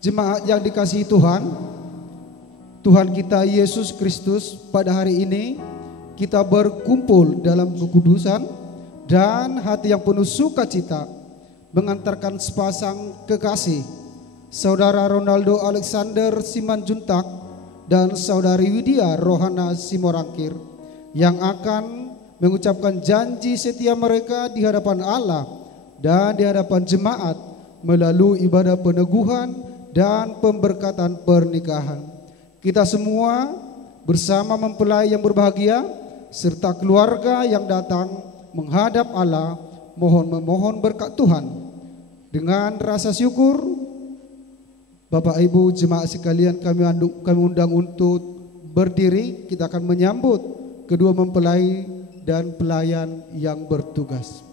Jemaat yang dikasihi Tuhan, Tuhan kita Yesus Kristus, pada hari ini kita berkumpul dalam kekudusan dan hati yang penuh sukacita mengantarkan sepasang kekasih, Saudara Ronaldo Alexander Simanjuntak dan Saudari Widya Rohana Simorangkir, yang akan mengucapkan janji setia mereka di hadapan Allah dan di hadapan jemaat melalui ibadah peneguhan dan pemberkatan pernikahan. Kita semua bersama mempelai yang berbahagia serta keluarga yang datang menghadap Allah memohon berkat Tuhan. Dengan rasa syukur, Bapak Ibu jemaat sekalian, kami undang untuk berdiri. Kita akan menyambut kedua mempelai dan pelayan yang bertugas.